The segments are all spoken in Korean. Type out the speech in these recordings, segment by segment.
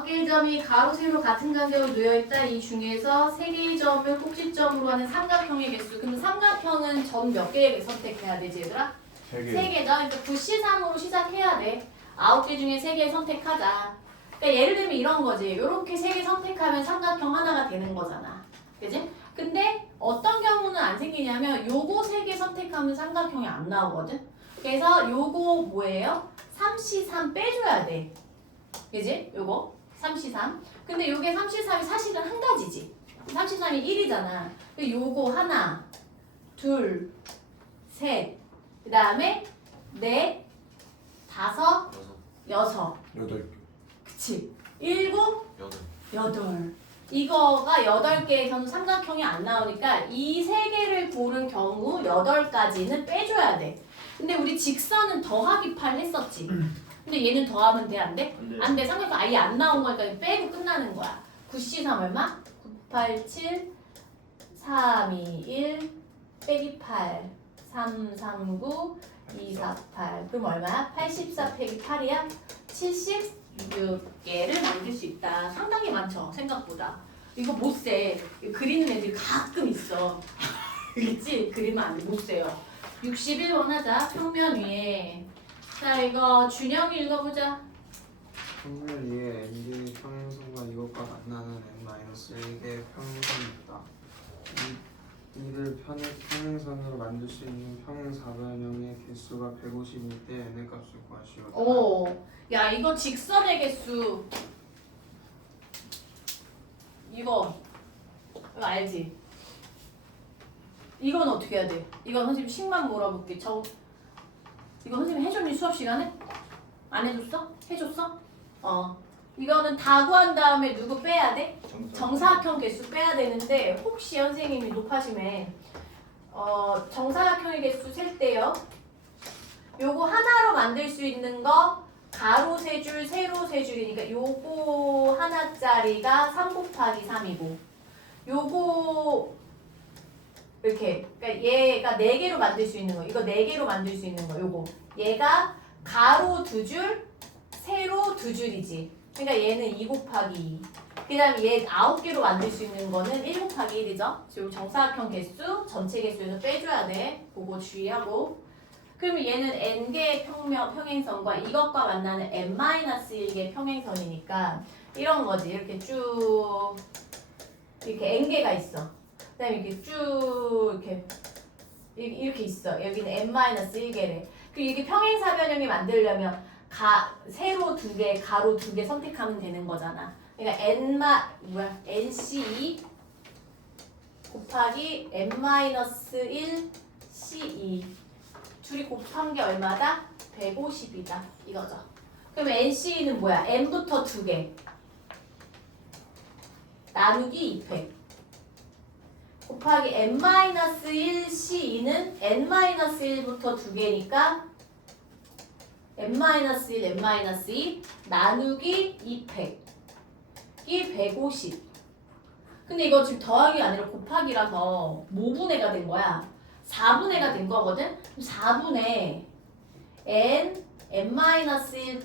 9개의 점이 가로, 세로 같은 간격으로 놓여있다. 이 중에서 3개의 점을 꼭지점으로 하는 삼각형의 개수. 그럼 삼각형은 점 몇 개 선택해야 되지, 얘들아? 3개. 3개죠. 그러니까 9C3으로 시작해야 돼. 9개 중에 3개 선택하자. 그러니까 예를 들면 이런 거지. 이렇게 3개 선택하면 삼각형 하나가 되는 거잖아. 그지? 근데 어떤 경우는 안 생기냐면 요거 3개 선택하면 삼각형이 안 나오거든. 그래서 요거 뭐예요? 3C3 빼줘야 돼. 그지? 요거 3C3. 근데 요게 3C3이 사실은 한 가지지. 3C3이 1이잖아. 요거 하나, 둘, 셋, 그 다음에 넷, 다섯, 여섯. 8개. 그치? 일곱, 8. 여덟. 이거가 8개에서는 삼각형이 안 나오니까 이 3개를 고른 경우 8가지는 빼줘야 돼. 근데 우리 직선은 더하기 8 했었지. 근데 얘는 더하면 돼? 안 돼? 안 돼. 안 돼. 삼각형 아예 안 나온 거니까 빼고 끝나는 거야. 9C3 얼마? 987, 3, 2, 1, 빼기 8, 3, 3, 9, 2, 4, 8. 그럼 얼마야? 84 빼기 8이야? 76개를 만들 수 있다. 상당히 많죠, 생각보다. 이거 못 세. 그리는 애들이 가끔 있어. 그랬지? 그리면 안 돼. 못 세요. 61번 하자. 평면 위에. 자, 이거 준영이 읽어보자. 평면 위에 ND의 평행선과 이것과 만나는 n-1개의 평행선이 있다. 이를 평행선으로 만들 수 있는 평행사변형의 개수가 150일 때 n의 값을 구하시오. 오, 야, 이거 직선의 개수. 이거 알지? 이건 어떻게 해야 돼? 이건 선생님 식만 물어볼게. 이거 선생님 해줬니 수업 시간에? 안 해줬어? 해줬어? 이거는 다 구한 다음에 누구 빼야 돼? 정사각형 개수 빼야 되는데 혹시 선생님이 높아심에 정사각형의 개수 셀 때요. 요거 하나로 만들 수 있는 거 가로 세 줄, 세로 세 줄이니까 요거 하나짜리가 3 곱하기 3이고 요거 이렇게 그러니까 얘가 4개로 만들 수 있는 거 이거 4개로 만들 수 있는 거 요거 얘가 가로 2줄, 세로 2줄이지. 그러니까 얘는 2 곱하기 2. 그 다음에 얘 9개로 만들 수 있는 거는 1 곱하기 1이죠. 지금 정사각형 개수, 전체 개수에서 빼줘야 돼. 그거 주의하고. 그러면 얘는 n개의 평행선과 이것과 만나는 n-1개의 평행선이니까 이런 거지. 이렇게 쭉 이렇게 n개가 있어. 그 다음에 이렇게 쭉 이렇게 있어. 여기는 n-1개래. 그리고 이게 평행사변형이 만들려면 세로 2개, 가로 2개 선택하면 되는 거잖아. 그러니까 nc2 곱하기 n-1 c2 둘이 곱한 게 얼마다? 150이다. 이거죠. 그러면 NC는 뭐야? n부터 2개 나누기 200 곱하기 n-1 C2는 n-1부터 2개니까 n-1, n-2 나누기 200이 150. 근데 이거 지금 더하기가 아니라 곱하기라서 모분해가 된 거야. 4분의가 된 거거든? 4분의 n-1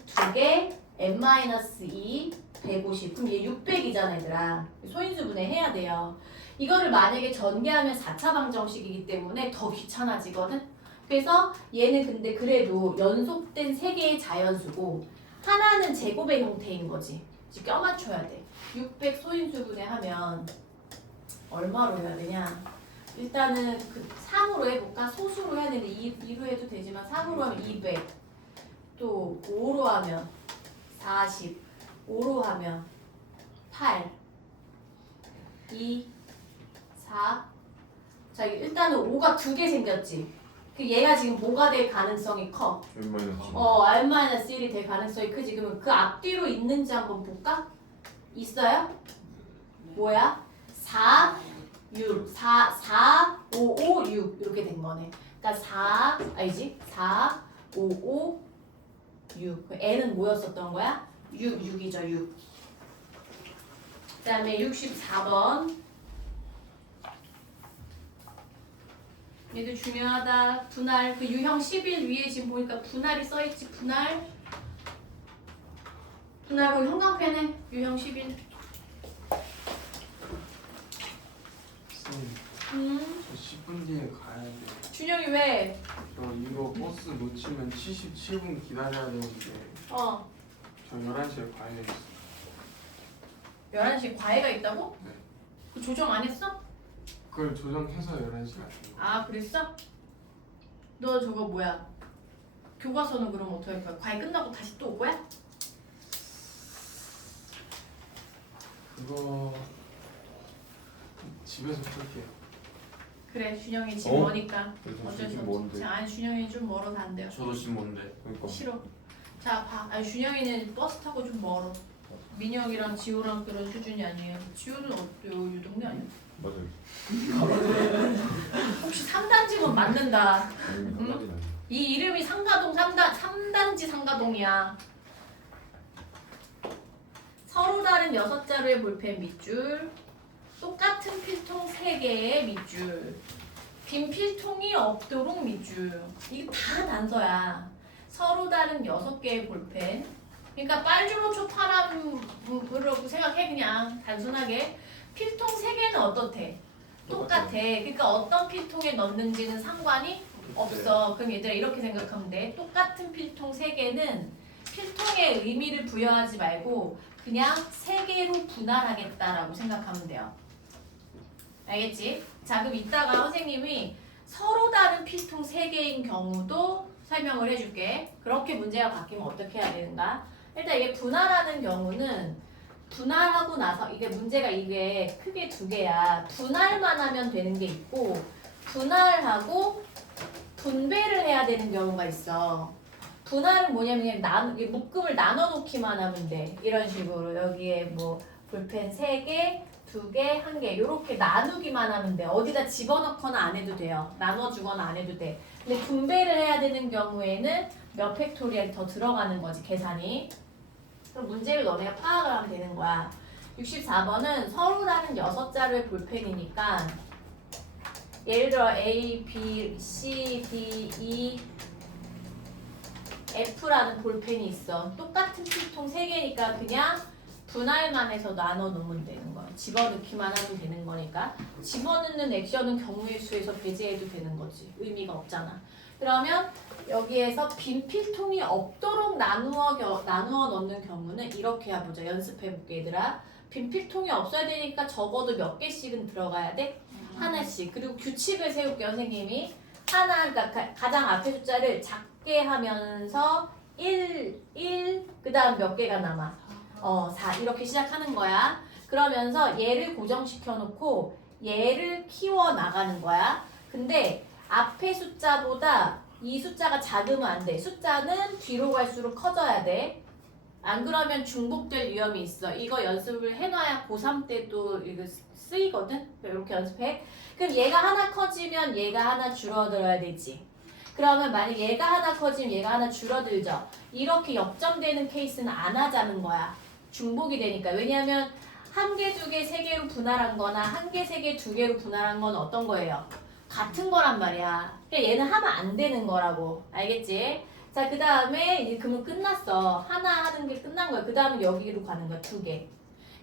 2개, n-2 150. 그럼 얘 600이잖아, 얘들아. 소인수분해 해야 돼요. 이거를 만약에 전개하면 4차 방정식이기 때문에 더 귀찮아지거든? 그래서 얘는 근데 그래도 연속된 3개의 자연수고 하나는 제곱의 형태인 거지. 지금 껴맞춰야 돼. 600 소인수분해 하면 얼마로 해야 되냐? 일단은 그 3으로 해볼까? 소수로 해야 되는데 2로 해도 되지만 3으로 하면 200 또 5로 하면 40 5로 하면 8 2 4 자, 일단은 5가 2개 생겼지. 그 얘가 지금 뭐가 될 가능성이 커? R-1이 될 가능성이 크지. 그러면 그 앞뒤로 있는지 한번 볼까? 있어요? 뭐야? 4 6, 4, 5, 5, 6 이렇게 된 거네. 그러니까 4, 알지? 4, 5, 5, 6. n은 뭐였었던 거야? 6, 6이죠, 6. 그 다음에 64번. 얘도 중요하다. 분할, 그 유형 10일 위에 지금 보니까 분할이 써있지, 분할. 나 그럼 형광펜에 유형 11. 쌤, 저 10분 뒤에 가야 돼. 준영이 왜? 저 이거 버스 놓치면 77분 기다려야 되는데 어. 저 11시에 가야 돼. 11시에 과외가 있다고? 네. 그 조정 안 했어? 그걸 조정해서 11시 가야 돼. 아 그랬어? 너 저거 뭐야? 교과서는 그럼 어떻게 할 거야? 과외 끝나고 다시 또 올 거야? 그거 집에서 풀게요. 그래 준영이 집 어? 머니까 어쩔 수 집 없어. 뭔데? 자, 아니 준영이 좀 멀어서 안 돼요. 저도 지금 뭔데? 그러니까 싫어. 자 봐. 아니 준영이는 버스 타고 좀 멀어. 민혁이랑 지호랑 그런 수준이 아니에요. 지호는 어때요? 유동네 아니야? 맞아요. 혹시 3단지면 맞는다. 응? 이 이름이 상가동 3단지 상가동이야. 서로 다른 6자루의 볼펜 밑줄, 똑같은 필통 3개의 밑줄, 빈 필통이 없도록 밑줄. 이거 다 단서야. 서로 다른 6개의 볼펜. 그러니까 빨주노초 파람으로 생각해. 그냥 단순하게. 필통 3개는 어떻대? 똑같아. 그러니까 어떤 필통에 넣는지는 상관이 없어. 그럼 얘들아 이렇게 생각하면 돼. 똑같은 필통 3개는 필통에 의미를 부여하지 말고 그냥 3개로 분할하겠다라고 생각하면 돼요. 알겠지? 자 그럼 이따가 선생님이 서로 다른 필통 3개인 경우도 설명을 해줄게. 그렇게 문제가 바뀌면 어떻게 해야 되는가? 일단 이게 분할하는 경우는 분할하고 나서 이게 문제가 이게 크게 2개야. 분할만 하면 되는 게 있고 분할하고 분배를 해야 되는 경우가 있어. 분할은 뭐냐면 그냥 묶음을 나눠 놓기만 하면 돼. 이런 식으로 여기에 뭐 볼펜 3개, 2개, 1개 이렇게 나누기만 하면 돼. 어디다 집어넣거나 안 해도 돼요. 나눠주거나 안 해도 돼. 근데 분배를 해야 되는 경우에는 몇 팩토리얼 더 들어가는 거지 계산이. 그럼 문제를 너네가 파악을 하면 되는 거야. 64번은 서로 다른 6자루의 볼펜이니까 예를 들어 A, B, C, D, E, F라는 볼펜이 있어. 똑같은 필통 3개니까 그냥 분할만 해서 나눠 놓으면 되는 거야. 집어넣기만 하면 되는 거니까. 집어넣는 액션은 경우의 수에서 배제해도 되는 거지. 의미가 없잖아. 그러면 여기에서 빈 필통이 없도록 나누어 넣는 경우는 이렇게 해보자. 연습해볼게 얘들아. 빈 필통이 없어야 되니까 적어도 몇 개씩은 들어가야 돼? 하나씩. 그리고 규칙을 세울게요 선생님이. 하나, 그러니까 가장 앞에 숫자를 작게 하면서 1, 그 다음 몇 개가 남아? 4 이렇게 시작하는 거야. 그러면서 얘를 고정시켜 놓고 얘를 키워 나가는 거야. 근데 앞에 숫자보다 이 숫자가 작으면 안 돼. 숫자는 뒤로 갈수록 커져야 돼. 안 그러면 중복될 위험이 있어. 이거 연습을 해놔야 고3 때도 이거 쓰이거든. 이렇게 연습해. 그럼 얘가 하나 커지면 얘가 하나 줄어들어야 되지. 그러면 만약 얘가 하나 커지면 얘가 하나 줄어들죠. 이렇게 역점되는 케이스는 안 하자는 거야. 중복이 되니까. 왜냐하면 1개, 2개, 3개로 분할한 거나 1개, 3개, 2개로 분할한 건 어떤 거예요? 같은 거란 말이야. 그러니까 얘는 하면 안 되는 거라고. 알겠지? 자, 그 다음에 이제 그러면 끝났어. 하나 하는 게 끝난 거야. 그 다음에 여기로 가는 거야. 2개.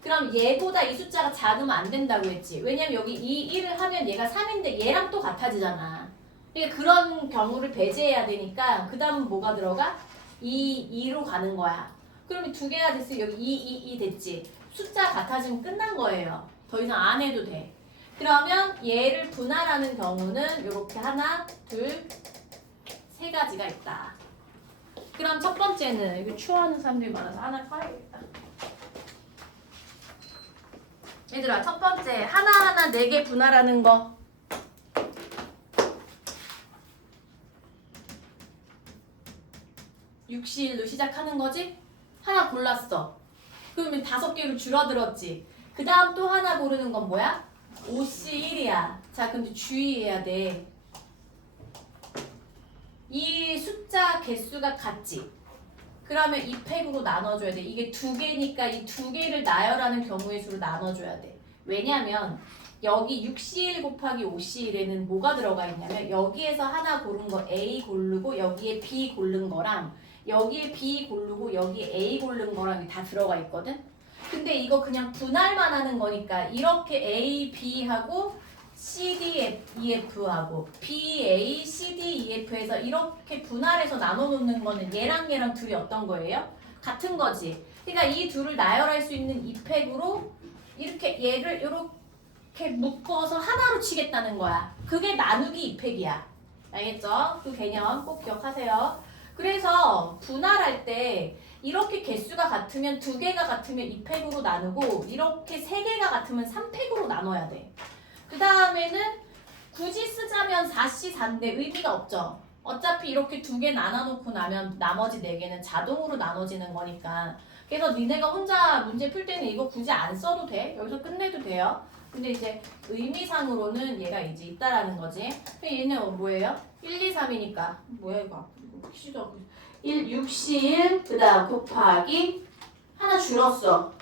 그럼 얘보다 이 숫자가 작으면 안 된다고 했지. 왜냐면 여기 2, 1을 하면 얘가 3인데 얘랑 또 같아지잖아. 그러니까 그런 경우를 배제해야 되니까 그 다음은 뭐가 들어가? 2로 가는 거야. 그러면 2개가 됐으니 여기 2 됐지. 숫자 같아지면 끝난 거예요. 더 이상 안 해도 돼. 그러면 얘를 분할하는 경우는 이렇게 하나, 둘, 3가지가 있다. 그럼 첫 번째는 이거 추워하는 사람들이 많아서 하나 꺼야겠다. 얘들아 첫 번째 하나하나 4개 분할하는 거. (6c1로) 시작하는 거지? 하나 골랐어. 그러면 5개로 줄어들었지. 그 다음 또 하나 고르는 건 뭐야? 5c1이야. 자 근데 주의해야 돼. 이 숫자 개수가 같지? 그러면 2팩으로 나눠줘야 돼. 이게 2개니까 이 2개를 나열하는 경우의 수로 나눠줘야 돼. 왜냐면 여기 6c1 곱하기 5c1에는 뭐가 들어가 있냐면 여기에서 하나 고른 거 A 고르고 여기에 B 고른 거랑 여기에 B 고르고 여기에 A 고른 거랑 다 들어가 있거든. 근데 이거 그냥 분할만 하는 거니까 이렇게 A, B하고 C, D, E, F하고 B, A, C, D, E, F에서 이렇게 분할해서 나눠 놓는 거는 얘랑 둘이 어떤 거예요? 같은 거지. 그러니까 이 둘을 나열할 수 있는 이펙으로 이렇게 얘를 이렇게 묶어서 하나로 치겠다는 거야. 그게 나누기 이펙이야. 알겠죠? 그 개념 꼭 기억하세요. 그래서 분할할 때 이렇게 개수가 같으면 2개가 같으면 2팩으로 나누고 이렇게 3개가 같으면 3팩으로 나눠야 돼. 그 다음에는 굳이 쓰자면 4C 4인데 의미가 없죠. 어차피 이렇게 2개 나눠놓고 나면 나머지 4개는 자동으로 나눠지는 거니까. 그래서 니네가 혼자 문제 풀 때는 이거 굳이 안 써도 돼. 여기서 끝내도 돼요. 근데 이제 의미상으로는 얘가 이제 있다라는 거지. 얘는 뭐예요? 1, 2, 3이니까 뭐야 이거? 키도 없고 1, 61, 그 다음 곱하기 하나 줄었어.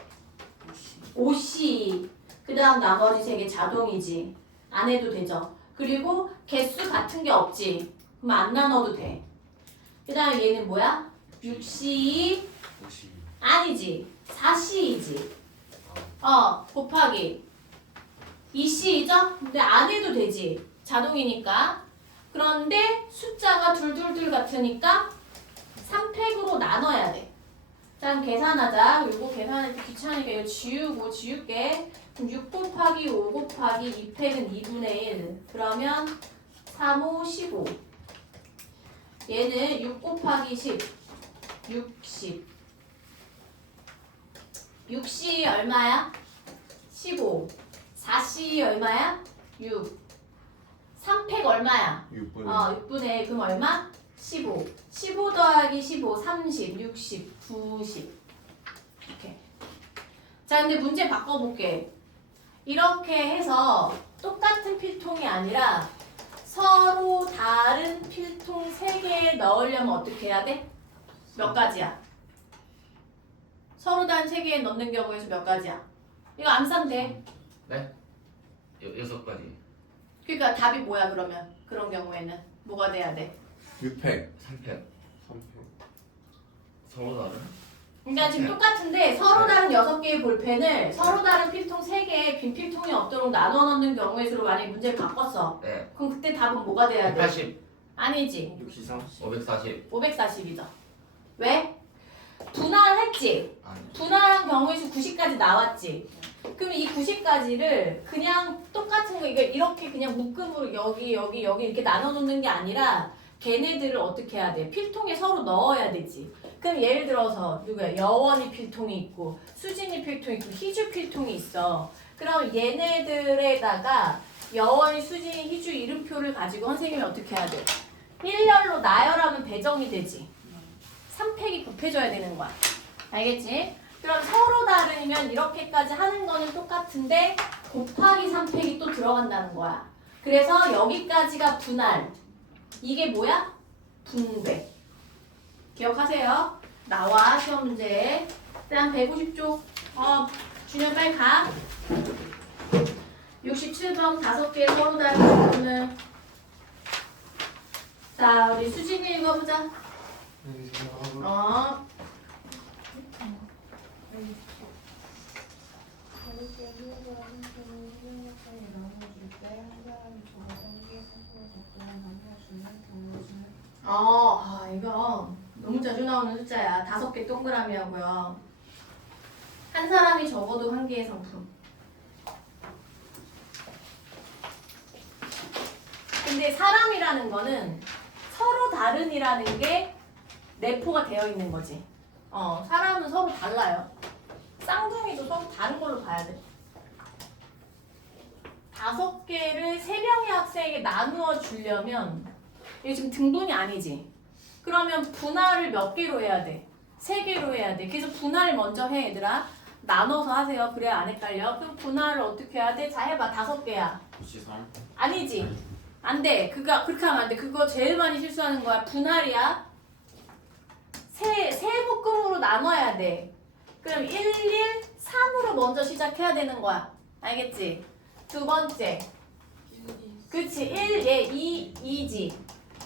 5C. 그 다음 나머지 3개 자동이지. 안 해도 되죠. 그리고 개수 같은 게 없지. 그럼 안 나눠도 돼. 그 다음 얘는 뭐야? 6C. 50. 아니지. 4C이지. 곱하기 2C죠? 근데 안 해도 되지. 자동이니까. 그런데 숫자가 둘둘둘 같으니까 3팩으로 나눠야 돼. 자, 그럼 계산하자. 이거 계산할 때 귀찮으니까 이거 지울게. 그럼 6 곱하기 5 곱하기 2팩은 2분의 1. 그러면 3, 5, 15. 얘는 6 곱하기 10. 60. 6C 얼마야? 15. 4C 얼마야? 6. 3팩 얼마야? 6분. 6분의 1. 그럼 얼마? 15. 15 더하기 15, 30, 60, 90. 이렇게. 자, 근데 문제 바꿔볼게. 이렇게 해서 똑같은 필통이 아니라 서로 다른 필통 3개에 넣으려면 어떻게 해야 돼? 몇 가지야? 서로 다른 3개에 넣는 경우에서 몇 가지야? 이거 안 싼데. 네? 6가지. 그러니까 답이 뭐야 그러면? 그런 경우에는 뭐가 돼야 돼? 6팩. 3팩. 3팩. 서로 다른? 그러니까 지금 똑같은데 서로 다른 6개의 볼펜을 서로 다른 필통 3개에 빈 필통이 없도록 나눠 넣는 경우에 서로 만약에 문제를 바꿨어. 네. 그럼 그때 답은 뭐가 돼야 돼? 180, 아니지. 63. 540. 540이죠. 왜? 분할했지. 아니. 분할한 경우의 수 90까지 나왔지. 그럼 이 90까지를 그냥 똑같은 거 이렇게 그냥 묶음으로 여기 이렇게 나눠 놓는 게 아니라 걔네들을 어떻게 해야 돼? 필통에 서로 넣어야 되지. 그럼 예를 들어서 누구야? 여원이 필통이 있고 수진이 필통이 있고 희주 필통이 있어. 그럼 얘네들에다가 여원이, 수진이, 희주 이름표를 가지고 선생님이 어떻게 해야 돼? 일렬로 나열하면 배정이 되지. 3팩이 곱해져야 되는 거야. 알겠지? 그럼 서로 다르면 이렇게까지 하는 거는 똑같은데 곱하기 3팩이 또 들어간다는 거야. 그래서 여기까지가 분할. 이게 뭐야? 분배. 기억하세요. 나와 시험 문제. 그다음 150쪽. 준현 빨리 가. 67번 5개 서로 다른 부분을. 자, 우리 수진이 읽어보자. 이거 너무 자주 나오는 숫자야. 5개 동그라미 하고요. 한 사람이 적어도 1개의 상품. 근데 사람이라는 거는 서로 다른이라는 게 내포가 되어 있는 거지. 사람은 서로 달라요. 쌍둥이도 서로 다른 걸로 봐야 돼. 5개를 3명의 학생에게 나누어 주려면 이게 지금 등분이 아니지. 그러면 분할을 몇 개로 해야 돼? 3개로 해야 돼. 그래서 분할을 먼저 해, 얘들아. 나눠서 하세요. 그래야 안 헷갈려. 그럼 분할을 어떻게 해야 돼? 자, 해봐. 5개야. 93. 아니지. 안 돼. 그렇게 하면 안 돼. 그거 제일 많이 실수하는 거야. 분할이야. 세 묶음으로 나눠야 돼. 그럼 1, 1, 3으로 먼저 시작해야 되는 거야. 알겠지? 두 번째. 그치. 1, 2, 2지.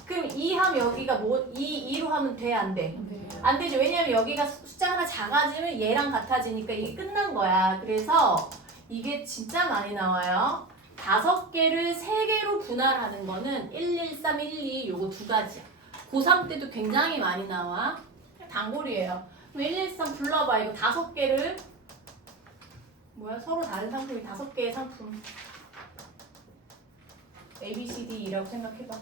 그럼 2 하면 여기가 뭐 2로 하면 돼? 안 돼? 안 되죠. 왜냐면 여기가 숫자 하나 작아지면 얘랑 같아지니까 이게 끝난 거야. 그래서 이게 진짜 많이 나와요. 5개를 3개로 분할하는 거는 1, 1, 3, 1, 2 요거 2가지야. 고3 때도 굉장히 많이 나와. 단골이에요. 그럼 1, 1, 3 불러봐. 이거 5개를 뭐야? 서로 다른 상품이 5개의 상품. A, B, C, D 이라고 생각해봐.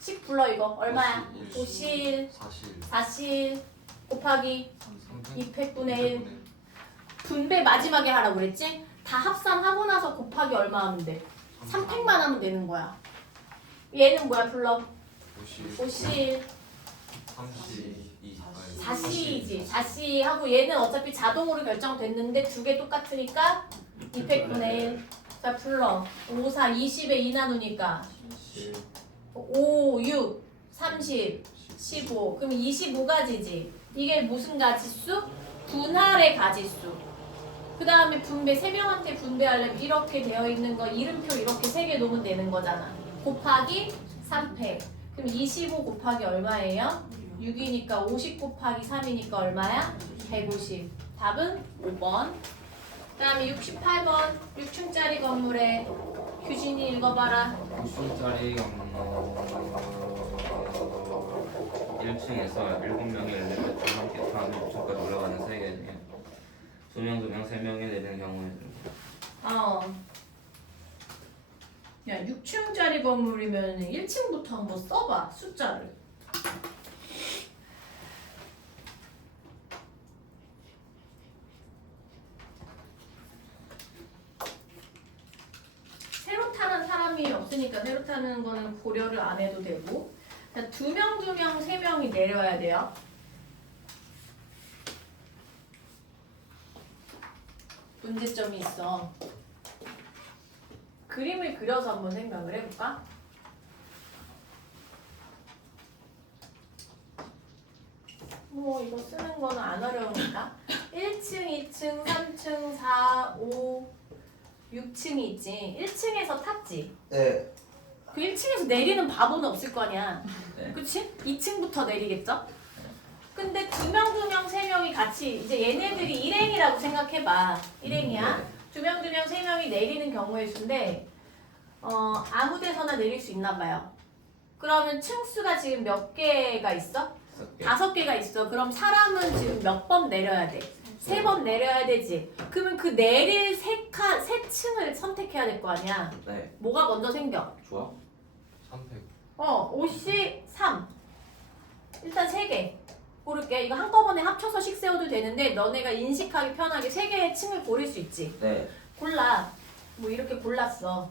10 불러 이거. 얼마야? 50, 40 곱하기 200분의 1. 분배 마지막에 하라고 그랬지? 다 합산하고 나서 곱하기 얼마 하면 돼? 3팩만 하면 되는 거야. 얘는 뭐야? 불러. 50, 40이지. 40 하고 얘는 어차피 자동으로 결정됐는데 2개 똑같으니까 200분의 1. 자, 불러. 5, 4, 20에 2 나누니까 5, 6, 30, 15. 그럼 25가지지. 이게 무슨 가지수? 분할의 가지수. 그 다음에 분배, 3명한테 분배하려면 이렇게 되어 있는 거 이름표 이렇게 3개 놓으면 되는 거잖아. 곱하기 3팩. 그럼 25 곱하기 얼마예요? 6이니까 50 곱하기 3이니까 얼마야? 150. 답은 5번. 그 다음에 68번 6층짜리 건물에 규진이 읽어봐라. 6층짜리 1층에서 7명의 엘리베이터와 함께 타는 6층까지 올라가는 세계 중에 2명, 3명이 내리는 경우에 야, 6층짜리 건물이면 1층부터 한번 써봐, 숫자를. 새로 타는 사람이 없으니까 새로 타는 거는 고려를 안 해도 되고. 자, 2명, 3명이 내려야 돼요. 문제점이 있어. 그림을 그려서 한번 생각을 해볼까? 뭐 이거 쓰는 거는 안 어려우니까 1층, 2층, 3층, 4, 5, 6층이 있지. 1층에서 탔지? 네. 그 1층에서 내리는 바보는 없을 거 아니야. 네. 그치? 2층부터 내리겠죠? 근데 2명, 3명이 같이 이제 얘네들이 일행이라고 생각해봐. 일행이야. 2명, 3명이 내리는 경우의 수인데 아무 데서나 내릴 수 있나 봐요. 그러면 층수가 지금 몇 개가 있어? 5개가 있어. 그럼 사람은 지금 몇 번 내려야 돼? 3번 내려야 되지. 그러면 그 내릴 세 층을 선택해야 될 거 아니야. 네. 뭐가 먼저 생겨? 좋아? 53. 일단 3개 고를게. 이거 한꺼번에 합쳐서 식 세워도 되는데 너네가 인식하기 편하게 3개의 층을 고를 수 있지. 네. 골라. 뭐 이렇게 골랐어.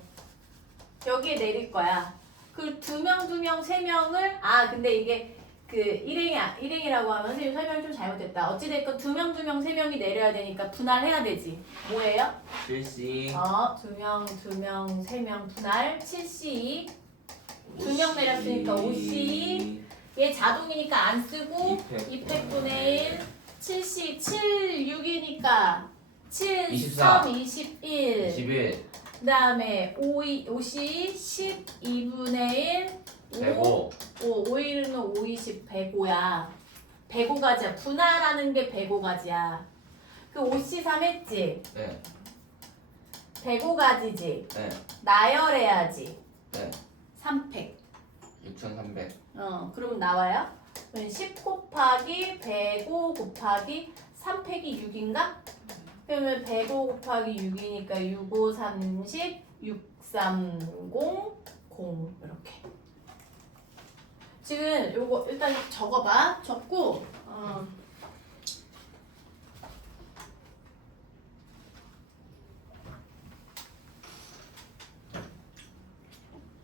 여기에 내릴 거야. 그 2명, 3명을 근데 이게 그 일행이라고 하면 선생님 설명이 좀 잘못됐다. 어찌됐건 2명, 3명이 내려야 되니까 분할해야 되지. 뭐예요? 7C 2명, 3명 분할 7C. 2명 내렸으니까 5C. 얘 자동이니까 안 쓰고 200분의 1 7C 7, 6이니까 7, 24. 3, 21 21 그 다음에 5C 12분의 1 105 5일은 5, 20, 105야. 105가지야. 분할하는 게 105가지야. 그 5C3 했지? 네. 105가지지? 네. 나열해야지. 네. 3팩. 6300 그럼 나와요? 10 곱하기 105 곱하기 3팩이 6인가? 그러면 105 곱하기 6이니까 65, 30, 630, 0 이렇게. 지금 요거 일단 적어봐. 적고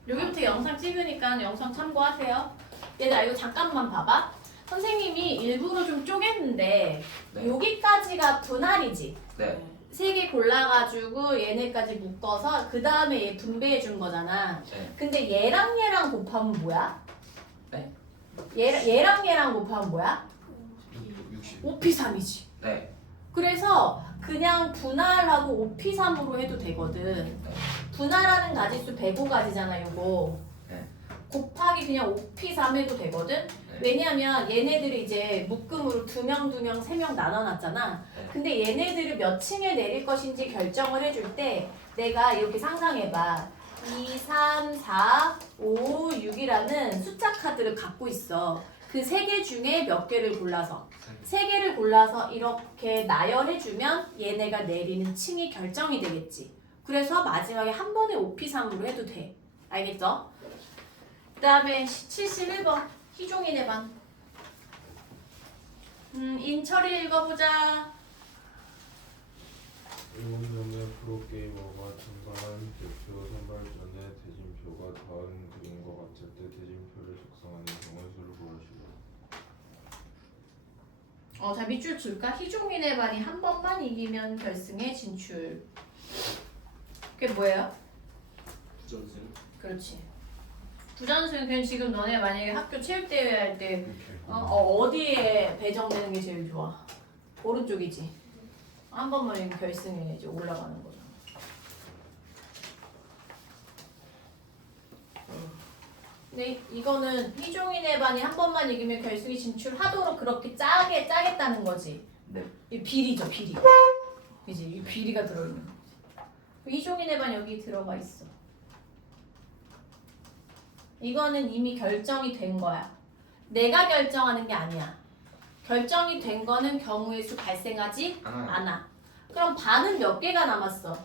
여기부터 영상 찍으니까 영상 참고하세요. 얘들아 이거 잠깐만 봐봐. 선생님이 일부러 좀 쪼갰는데 네. 여기까지가 분할이지. 네. 3개 골라가지고 얘네까지 묶어서 그 다음에 얘 분배해 준 거잖아. 네. 근데 얘랑 곱하면 뭐야? 네. 얘랑 곱하면 뭐야? 60 5P3이지. 네. 그래서 그냥 분할하고 5P3으로 해도 되거든. 분할하는 가지수 105가지잖아, 요거. 네. 곱하기 그냥 5p3 해도 되거든. 왜냐면 얘네들이 이제 묶음으로 2명, 2명, 3명 나눠놨잖아. 네. 근데 얘네들을 몇 층에 내릴 것인지 결정을 해줄 때 내가 이렇게 상상해봐. 2, 3, 4, 5, 6이라는 숫자 카드를 갖고 있어. 그 3개 중에 몇 개를 골라서 3개를 골라서 이렇게 나열해주면 얘네가 내리는 층이 결정이 되겠지. 그래서 마지막에 한 번에 5p3으로 해도 돼. 알겠죠? 그 다음에 71번 희종인의 반. 인철이 읽어보자. 7명의 프로게이머가 참가한 대표 선발전에 대진표가 다음 그림과 같을 때 대진표를 작성하는 경우의 수를 구하시오. 자 밑줄 줄까? 희종인의 반이 한 번만 이기면 결승에 진출. 그게 뭐예요? 부전승. 그렇지. 부전승 그냥 지금 너네 만약에 학교 체육대회 할 때 어디에 배정되는 게 제일 좋아? 오른쪽이지. 한 번만 이기면 결승에 이제 올라가는 거죠. 근데 이거는 희종인의 반이 한 번만 이기면 결승에 진출하도록 그렇게 짜겠다는 거지. 네. 이 비리죠, 비리. 이제 이 비리가 들어있는 거지. 희종인의 반 여기 들어가 있어. 이거는 이미 결정이 된 거야. 내가 결정하는 게 아니야. 결정이 된 거는 경우의 수 발생하지 않아. 그럼 반은 몇 개가 남았어?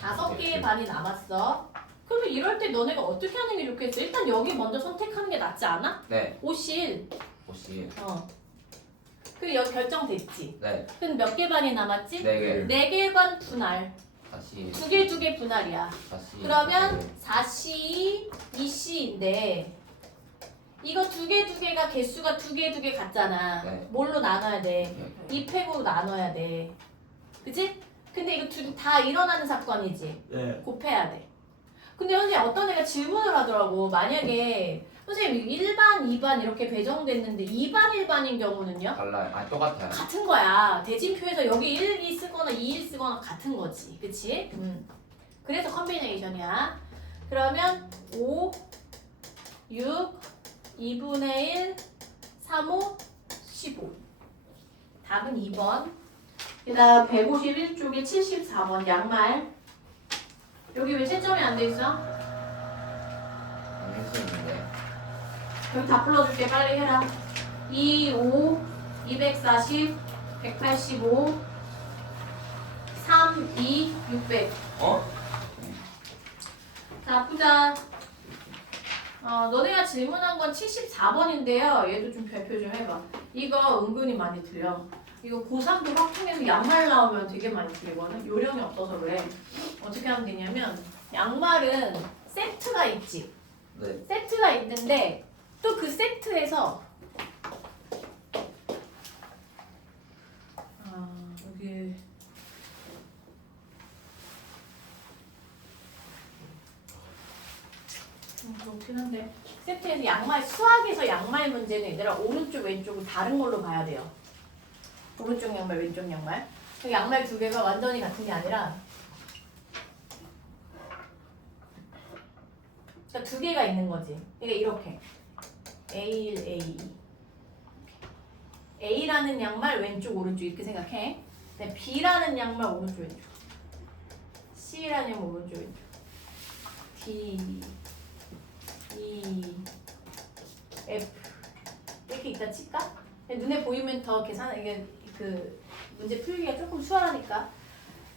5개의 반이 남았어. 그러면 이럴 때 너네가 어떻게 하는 게 좋겠어? 일단 여기 먼저 선택하는 게 낫지 않아? 네. 5실. 혹시 그 여기 결정됐지? 네. 그럼 몇 개 반이 남았지? 4개. 4개 반 분할. 다시 2개 분할이야. 다시 그러면 4C, 2C인데 이거 2개가 개수가 2개 같잖아. 네. 뭘로 나눠야 돼? 2팩으로 나눠야 돼. 그치? 근데 이거 둘 다 일어나는 사건이지? 네. 곱해야 돼. 근데 선생님 어떤 애가 질문을 하더라고. 만약에 선생님 1반, 2반 이렇게 배정됐는데 2반, 1반인 경우는요? 달라요. 아 똑같아요. 같은 거야. 대진표에서 여기 1, 2 쓰거나 2, 1 쓰거나 같은 거지. 그치? 그래서 컨비네이션이야. 그러면 5, 6, 2분의 1, 3, 5, 15. 답은 2번. 그 다음 151쪽에 74번 양말. 여기 왜 채점이 안 돼 있어? 안수 있는데. 여기 다 불러줄게. 빨리 해라. 2, 5, 240, 185, 3, 2, 600. 자, 보자. 너네가 질문한 건 74번인데요. 얘도 좀 발표 좀 해봐. 이거 은근히 많이 틀려. 이거 고3도 확통해서 양말 나오면 되게 많이 틀리거든. 요령이 없어서 그래. 어떻게 하면 되냐면 양말은 세트가 있지. 네. 세트가 있는데 또 그 세트에서 여기 그렇긴 한데 세트에서 양말 수학에서 양말 문제는 얘들아 오른쪽 왼쪽을 다른 걸로 봐야 돼요. 오른쪽 양말 왼쪽 양말. 그 양말 2개가 완전히 같은 게 아니라 그러니까 2개가 있는 거지. 그러니까 이렇게 A1, A2 A라는 양말 왼쪽 오른쪽 이렇게 생각해. 근데 B라는 양말 오른쪽 왼쪽 C라는 양말 오른쪽 왼쪽 D, E, F 이렇게 있다 칠까? 눈에 보이면 더 계산 이게 그 문제 풀기가 조금 수월하니까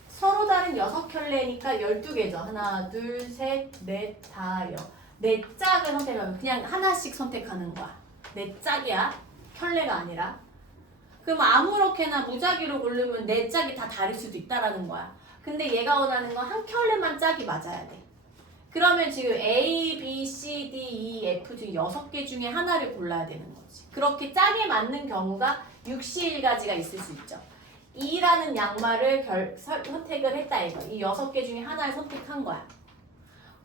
서로 다른 6켤레니까 12개죠. 하나, 둘, 셋, 넷, 다, 여. 4짝을 선택하면 그냥 하나씩 선택하는 거야. 4짝이야. 켤레가 아니라. 그럼 아무렇게나 무작위로 고르면 4짝이 다 다를 수도 있다라는 거야. 근데 얘가 원하는 건 한 켤레만 짝이 맞아야 돼. 그러면 지금 A, B, C, D, E, F 중 6개 중에 하나를 골라야 되는 거지. 그렇게 짝에 맞는 경우가 6시1가지가 있을 수 있죠. 2라는 양말을 선택을 했다 이거. 이 6개 중에 하나를 선택한 거야.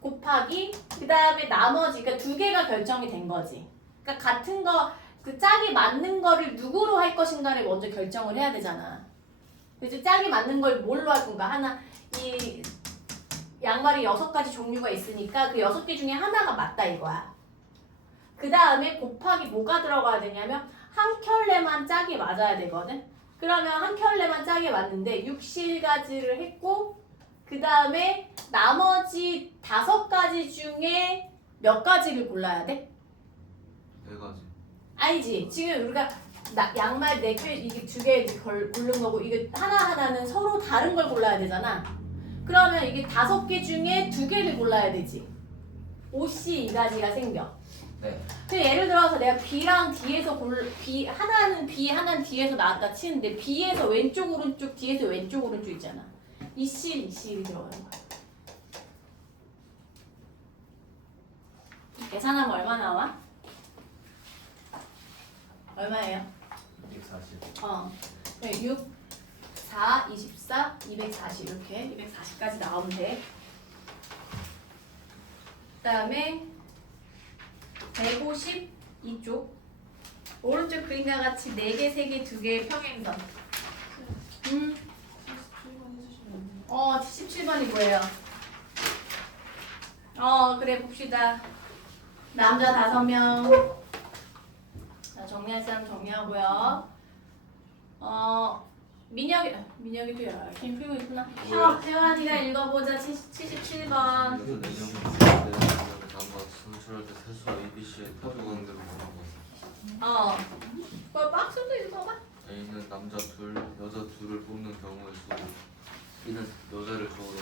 곱하기 그 다음에 나머지 그러니까 2개가 결정이 된 거지. 그러니까 같은 거 그 짝이 맞는 거를 누구로 할 것인가를 먼저 결정을 해야 되잖아. 그래서 짝이 맞는 걸 뭘로 할 건가? 하나 이 양말이 6가지 종류가 있으니까 그 6개 중에 하나가 맞다 이거야. 그 다음에 곱하기 뭐가 들어가야 되냐면 한 켤레만 짝이 맞아야 되거든. 그러면 한 켤레만 짝이 맞는데 60가지를 했고 그 다음에 나머지 5가지 중에 몇 가지를 골라야 돼? 4가지. 아니지. 지금 우리가 양말 4개 이게 2개 고른 거고 이게 하나하나는 서로 다른 걸 골라야 되잖아. 그러면 이게 5개 중에 2개를 골라야 되지. 옷이 2가지가 생겨. 네. 그 예를 들어서 내가 B랑 D에서 B 하나는 B 하나는 D에서 나왔다 치는데 B에서 왼쪽 오른쪽 D에서 왼쪽 오른쪽 있잖아. 이 실 들어가는 거야. 계산하면 얼마 나와? 얼마예요? 240. 6, 4, 24, 240 이렇게 240까지 나오면 돼. 그 다음에 150 이쪽 오른쪽 그림과 같이 4개, 3개, 2개의 평행선. 77번이 뭐예요? 그래 봅시다. 남자 5명. 자, 정리할 사람 정리하고요. 민혁이도 열심히 풀고 있구나. 혜환이가 읽어보자. 77번. 그래서 내년에 남과 선출할 때 세수 ABC의 타조관대로 물어봤어. 그걸 박스도 읽어봐. A는 남자 둘, 여자 둘을 뽑는 경우의 수. B는 여자를 적어도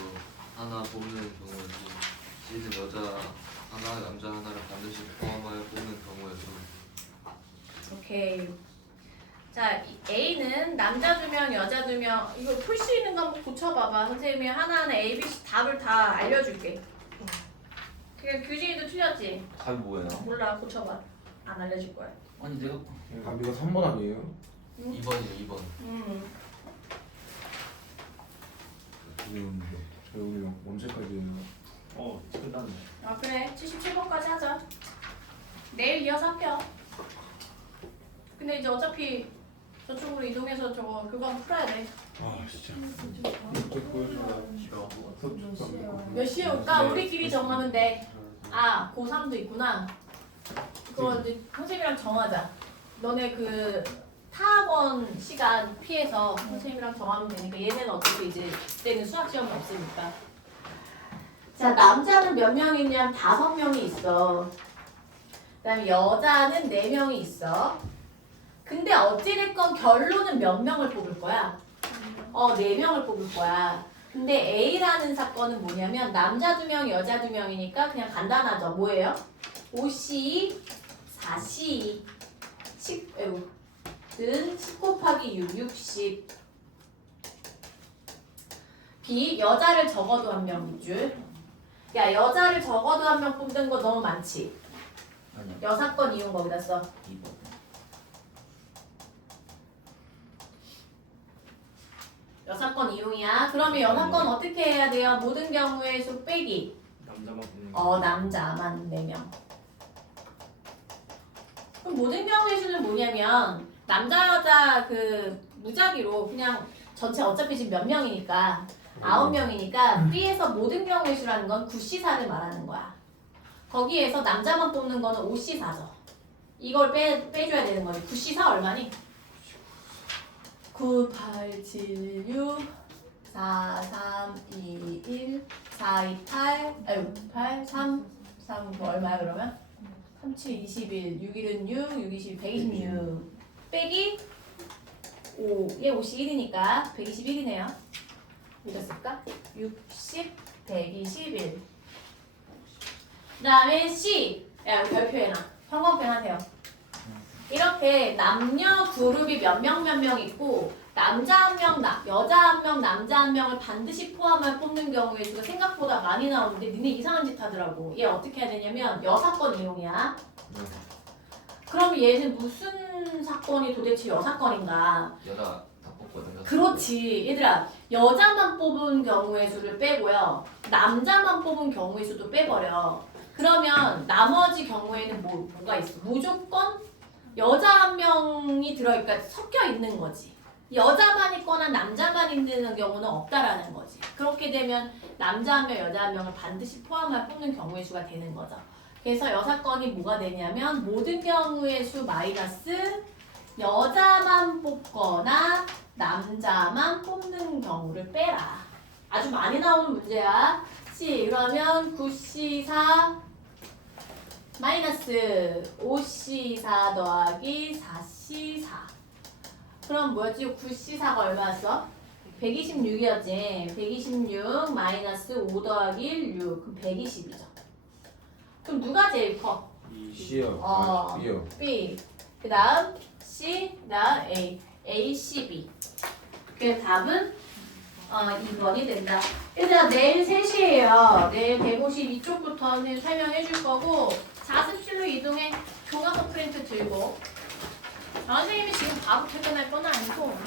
하나 뽑는 경우의 수. C는 여자 하나, 남자 하나를 반드시 포함하여 뽑는 경우의 수. 오케이. 자, A는 남자 2명, 여자 2명. 이거 풀 수 있는 거 한번 고쳐봐봐. 선생님이 하나하나 A, B, C 답을 다 알려줄게. 그냥 규진이도 틀렸지? 답이 뭐예요? 몰라, 고쳐봐. 안 알려줄 거야. 아니 내가 답이가 3번 아니에요? 2번이요, 2번. 어려운데 여기 언제까지예요? 끝났네. 그래. 77번까지 하자. 내일 이어서 할게요. 근데 이제 어차피 저쪽으로 이동해서 그거 한번 풀어야 돼. 아 진짜 이렇게 보여줘라. 몇 시에 올까? 우리끼리 정하면 돼. 고3도 있구나. 그거 이제 선생님이랑 정하자. 너네 그 타학원 시간 피해서 선생님이랑 정하면 되니까 얘네는 어차피 이제 그때는 수학 시험이 없으니까. 자, 남자는 몇 명 있냐면 5명이 있어. 그다음에 여자는 4명이 있어. 근데 어찌됐건 결론은 몇 명을 뽑을 거야? 4명을 뽑을 거야. 근데 A라는 사건은 뭐냐면 남자 2명, 여자 2명이니까 그냥 간단하죠. 뭐예요? 5C, 4C, 10 곱하기 6, 60. B, 여자를 적어도 1명 줄. 야, 여자를 적어도 1명 뽑는 거 너무 많지? 아니요. 여사건 이용 거기다 써. 2번. 여사건 이용이야. 그러면 여사건 어떻게 해야 돼요? 모든 경우의 수 빼기. 남자만 뽑는 남자만 4명. 그럼 모든 경우의 수는 뭐냐면 남자 여자 그 무작위로 그냥 전체 어차피 지금 몇 명이니까 9명이니까 B에서 모든 경우의 수라는 건 9C4를 말하는 거야. 거기에서 남자만 뽑는 거는 5C4죠. 이걸 빼줘야 되는 거지. 9C4 얼마니? 9, 8, 7, 6, 4, 3, 2, 1, 4, 2, 8, 3, 9 얼마야 그러면? 3, 7, 21, 6, 1은 6, 6, 20, 126 빼기 5, 얘 51이니까 121이네요. 믿었을까? 60, 121 그 다음에 C 야 우리 별표해놔. 형광펜 하세요. 이렇게 남녀 그룹이 몇 명 있고 남자 1명, 여자 1명, 남자 1명을 반드시 포함해 뽑는 경우의 수가 생각보다 많이 나오는데 니네 이상한 짓 하더라고. 얘 어떻게 해야 되냐면 여사건 이용이야. 그럼 얘는 무슨 사건이 도대체 여사건인가? 여자 다 뽑거든요. 그렇지. 얘들아 여자만 뽑은 경우의 수를 빼고요. 남자만 뽑은 경우의 수도 빼버려. 그러면 나머지 경우에는 뭐가 있어? 무조건 여자 1명이 들어있까 섞여 있는 거지. 여자만 있거나 남자만 있는 경우는 없다라는 거지. 그렇게 되면 남자 1명, 여자 1명을 반드시 포함해 뽑는 경우의 수가 되는 거죠. 그래서 여사건이 뭐가 되냐면 모든 경우의 수 마이너스 여자만 뽑거나 남자만 뽑는 경우를 빼라. 아주 많이 나오는 문제야. C 그러면 9C4 마이너스 5C4 더하기 4C4 그럼 뭐였지? 9C4가 얼마였어? 126이었지. 126 마이너스 5 더하기 1, 6 그럼 120이죠. 그럼 누가 제일 커? C요. B요. B 그 다음 C 그 다음 A A, C, B 그래서 답은 2번이 된다. 얘들아 내일 3시에요. 내일 150 이쪽부터 선생님 설명해 줄 거고 자습실로 이동해. 교과서 프린트 들고 선생님이 지금 바로 퇴근할 건 아니고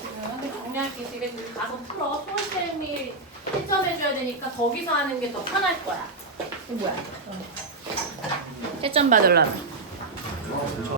지금 선생님 정리할 게 있으니까 지금 가서 풀어. 소은쌤이 채점해줘야 되니까 거기서 하는 게 더 편할 거야. 이거 뭐야? 채점 받으려면